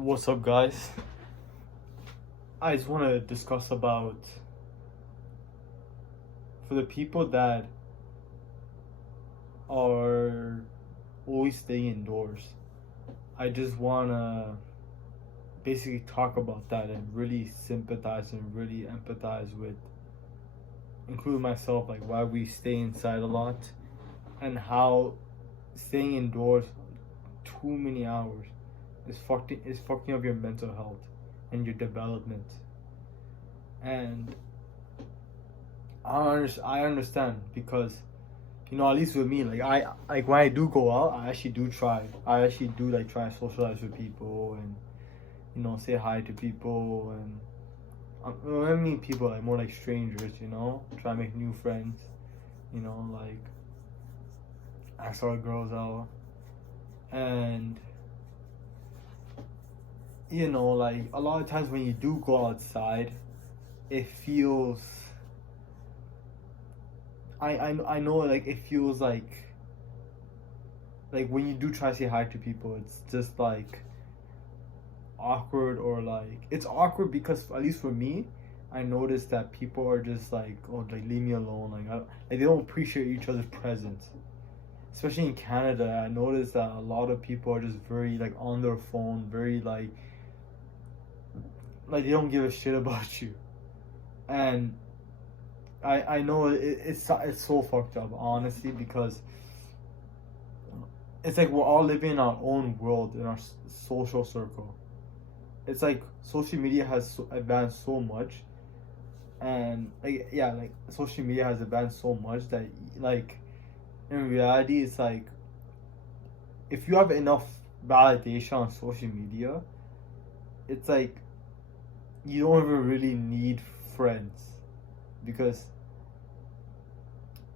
What's up, guys? I just want to discuss about for the people that are always staying indoors. I just want to basically talk about that and really sympathize and really empathize with, including myself, like why we stay inside a lot and how staying indoors too many hours is fucking up your mental health and your development. And I understand because at least with me, like I like when I do go out, I actually do try. I actually do like try and socialize with people and say hi to people and when I meet people like more like strangers, try to make new friends, like ask our girls out and like a lot of times when you do go outside, it feels I know like it feels like when you do try to say hi to people, it's just like awkward or like it's awkward because at least for me, I noticed that people are just like, oh, like leave me alone, like they don't appreciate each other's presence. Especially in Canada, I noticed that a lot of people are just very like on their phone, very like they don't give a shit about you, and I know it's so fucked up honestly because it's like we're all living in our own world in our social circle. It's like social media has advanced so much, and like yeah, like social media has advanced so much that like in reality, it's like if you have enough validation on social media, it's like you don't even really need friends because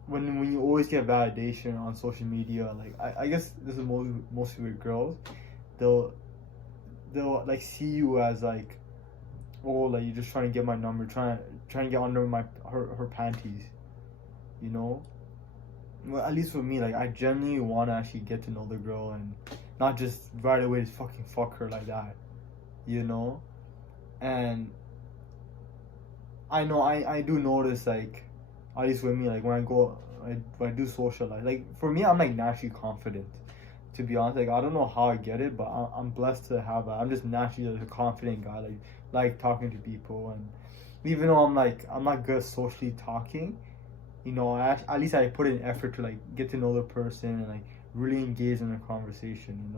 when you always get validation on social media, like I guess this is mostly with girls, they'll they'll like see you as like, oh, like you're just trying to get my number, trying to get under her panties, you know. Well, at least for me, like I genuinely want to actually get to know the girl and not just right away just fucking fuck her like that, you know. And I know I do notice like, at least with me, like when I do socialize, like for me, I'm like naturally confident. To be honest, like I don't know how I get it, but I'm blessed to have it. I'm just naturally like, a confident guy, like talking to people, and even though I'm not good at socially talking, at least I put in effort to like get to know the person and like really engage in a conversation,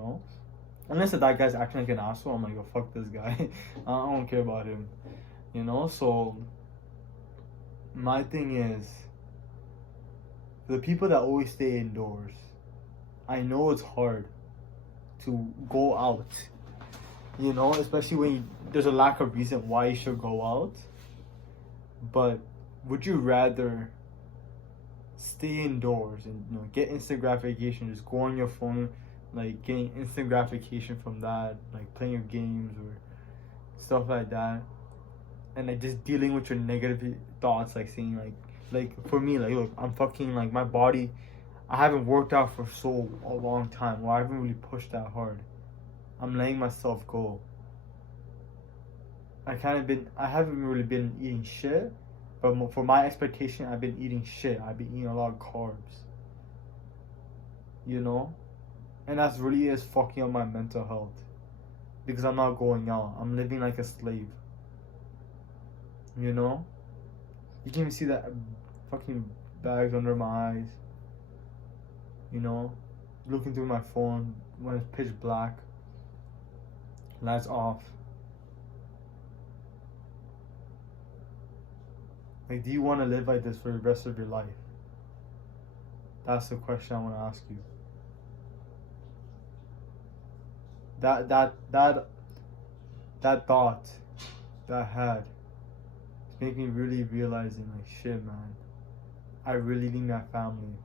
Unless that guy's acting like an asshole, I'm like, oh fuck this guy, I don't care about him, So my thing is, for the people that always stay indoors, I know it's hard to go out, especially when there's a lack of reason why you should go out. But would you rather stay indoors and get instant gratification, just go on your phone, like getting instant gratification from that, like playing your games or stuff like that, and like just dealing with your negative thoughts, like saying like for me, like look, I'm fucking like my body, I haven't worked out for so a long time, or I haven't really pushed that hard. I'm letting myself go. I haven't really been eating shit, but for my expectation, I've been eating shit. I've been eating a lot of carbs, you know, and that's really is fucking up my mental health because I'm not going out. I'm living like a slave, you know. You can even see that fucking bags under my eyes, looking through my phone when it's pitch black, lights off. Like, do you want to live like this for the rest of your life? That's the question I want to ask you. That thought that I had is making me really realizing like shit, man. I really need my family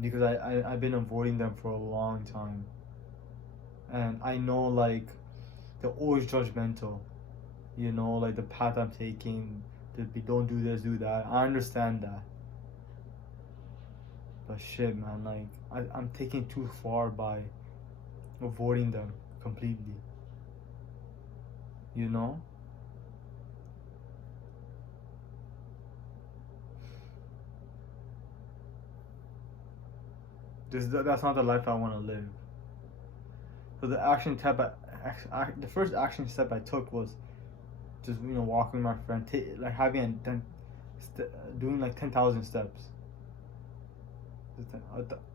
because I've been avoiding them for a long time, and I know like they're always judgmental, like the path I'm taking. They don't do this, do that. I understand that. But shit, man, like I'm taking too far by avoiding them completely. You know? That's not the life I want to live. So the first action step I took was just walking with my friend, like having doing like 10,000 steps.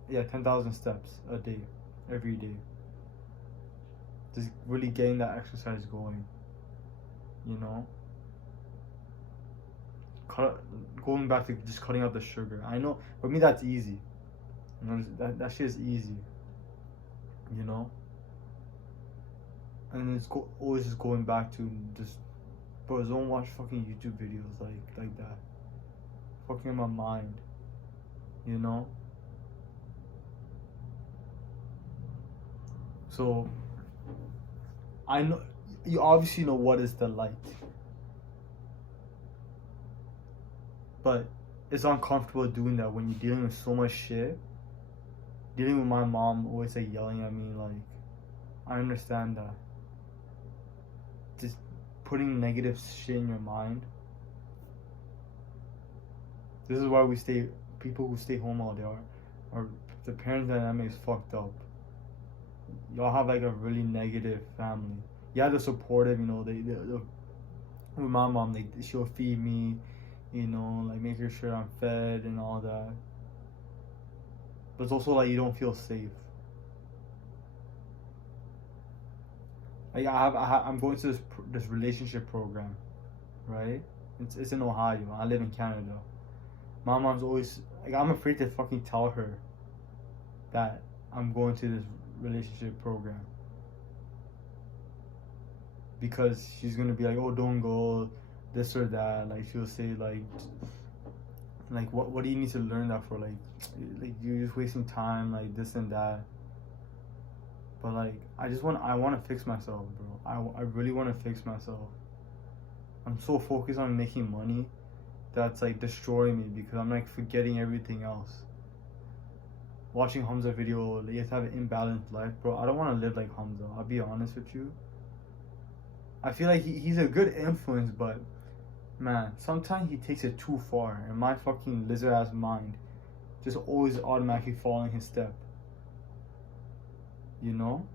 Yeah, 10,000 steps a day, every day. Just really getting that exercise going. You know, cut going back to just cutting out the sugar. I know for me that's easy. That shit is easy. You know, and it's always just going back to just, bro, don't watch fucking YouTube videos like that. Fucking in my mind. You know. So I know you obviously know what is the light, but it's uncomfortable doing that when you're dealing with so much shit. Dealing with my mom always like yelling at me, like, I understand that. Just putting negative shit in your mind. This is why people who stay home all day are the parents dynamic is fucked up. Y'all have like a really negative family. Yeah, they're supportive, with my mom, she'll feed me, like making sure I'm fed and all that. But it's also like you don't feel safe. Like I'm going to this relationship program, right? It's in Ohio. I live in Canada. My mom's always like, I'm afraid to fucking tell her that I'm going to this relationship program, because she's gonna be like, oh, don't go, this or that. Like she'll say like what do you need to learn that for? Like you're just wasting time, like this and that. But like I want to fix myself, bro. I really want to fix myself. I'm so focused on making money that's like destroying me, because I'm like forgetting everything else. Watching Hamza video, you have to have an imbalanced life, bro. I don't want to live like Hamza. I'll be honest with you. I feel like he's a good influence, but man, sometimes he takes it too far, and my fucking lizard ass mind just always automatically following his step. You know?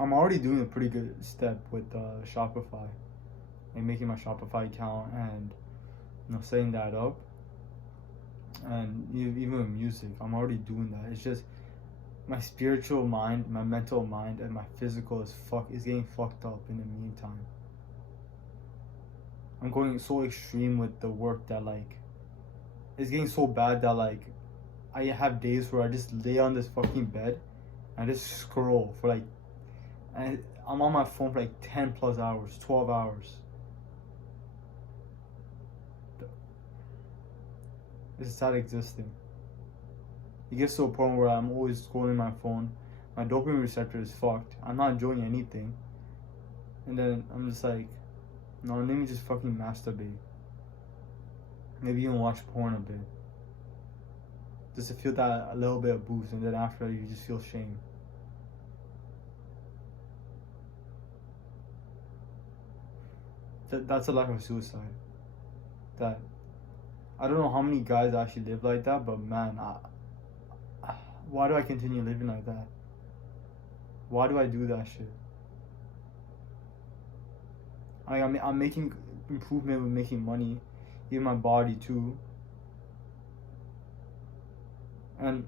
I'm already doing a pretty good step with Shopify, like making my Shopify account and setting that up, and even with music, I'm already doing that. It's just my spiritual mind, my mental mind, and my physical is getting fucked up in the meantime. I'm going so extreme with the work that like it's getting so bad that like I have days where I just lay on this fucking bed and I just scroll for like, and I'm on my phone for like 10 plus hours, 12 hours. It's sad existing. It gets to a point where I'm always scrolling my phone. My dopamine receptor is fucked. I'm not enjoying anything. And then I'm just like, no, let me just fucking masturbate. Maybe even watch porn a bit. Just to feel that a little bit of boost, and then after you just feel shame. That's a life of suicide. That I don't know how many guys actually live like that, but man, why do I continue living like that? Why do I do that shit? I'm making improvement with making money, even my body too, and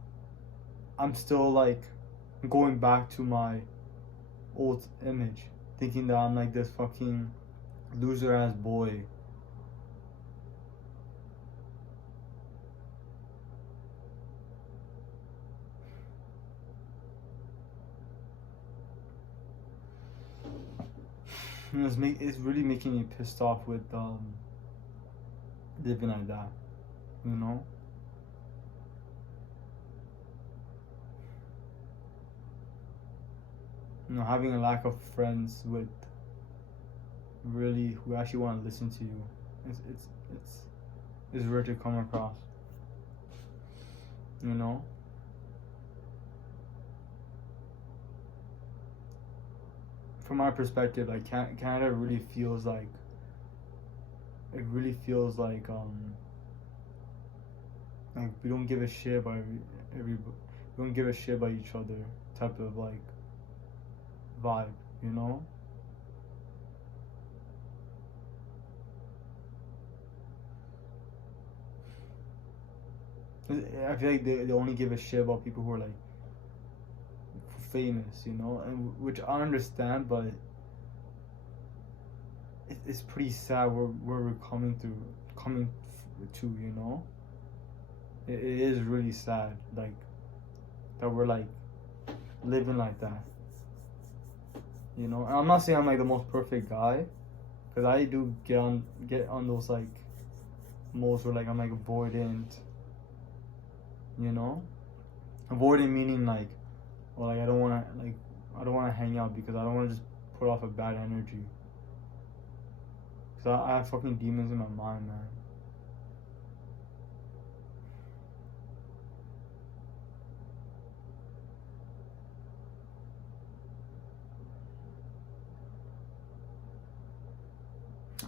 I'm still like going back to my old image, thinking that I'm like this fucking loser ass boy. It's really making me pissed off with living like that, you know. Having a lack of friends with really who actually want to listen to you. It's it's it's it's rare to come across. You know. From my perspective, like Canada really feels like it really feels like we don't give a shit about every we don't give a shit about each other type of like vibe, you know? I feel like they only give a shit about people who are like famous, you know, and which I understand, but it's pretty sad where we're coming to, you know. It is really sad, like that we're like living like that, you know. And I'm not saying I'm like the most perfect guy, because I do get on those like modes where like I'm like avoidant, you know. Avoidant meaning like, well, like I don't want to hang out because I don't want to just put off a bad energy. Cause I have fucking demons in my mind, man.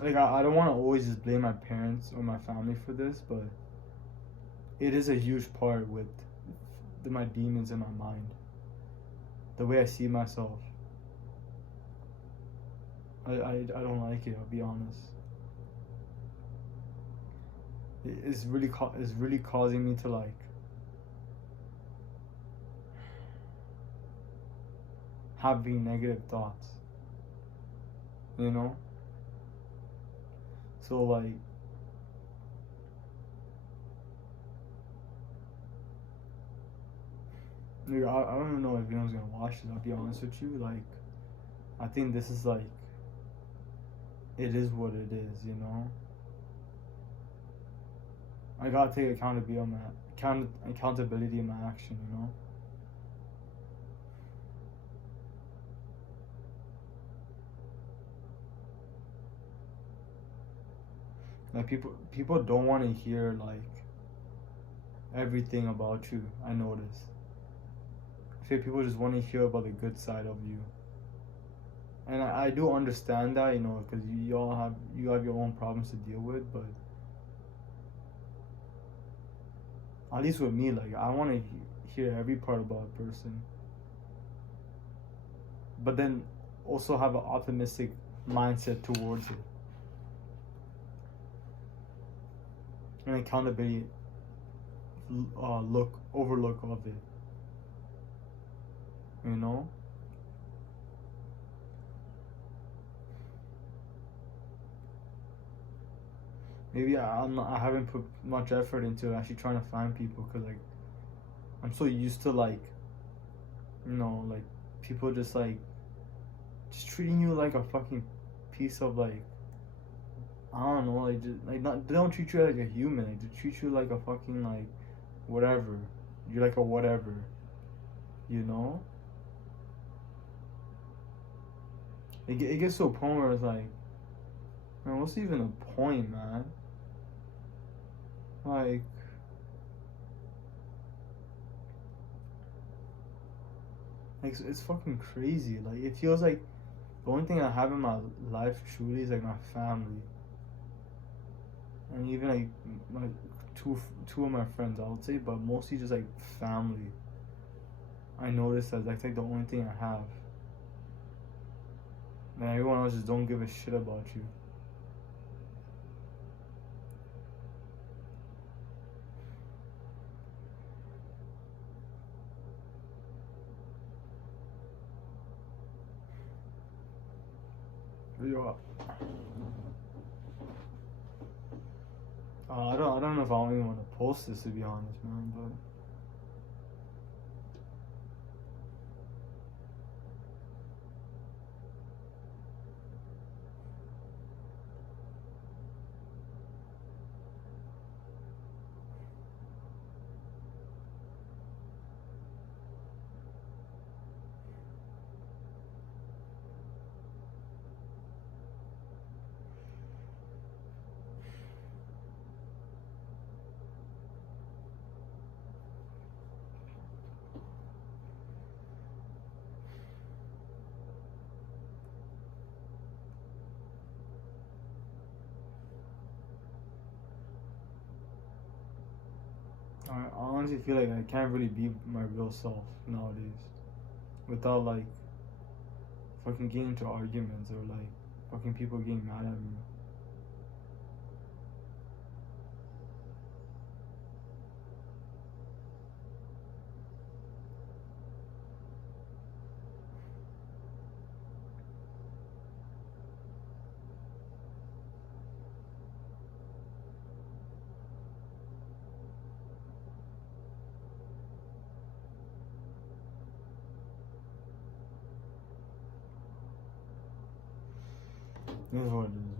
Like I don't want to always just blame my parents or my family for this, but it is a huge part with my demons in my mind. The way I see myself. I don't like it. I'll be honest. It's really causing me to like having negative thoughts. You know. So like. I don't even know if anyone's gonna watch this. I'll be honest with you. Like, I think this is like, it is what it is. You know. I gotta take accountability in my action. You know. Like people don't want to hear like everything about you. I notice. I feel people just want to hear about the good side of you. And I do understand that, you know, because you have your own problems to deal with, but at least with me, like I want to hear every part about a person, but then also have an optimistic mindset towards it, and accountability overlook of it, you know. Maybe I haven't put much effort into actually trying to find people, because like I'm so used to like, you know, like people just treating you like a fucking piece of like, I don't know, like just like not they don't treat you like a human, like they treat you like a fucking like whatever. You're like a whatever, you know. It gets to a point where it's like, man, what's even the point, man? Like, it's fucking crazy. Like it feels like the only thing I have in my life truly is like my family, and even like my two of my friends, I would say, but mostly just like family. I notice that that's like the only thing I have. And everyone else just don't give a shit about you. Yo, I don't know if I even want to post this, to be honest, man. But I honestly feel like I can't really be my real self nowadays without like fucking getting into arguments or like fucking people getting mad at me. This is what it is.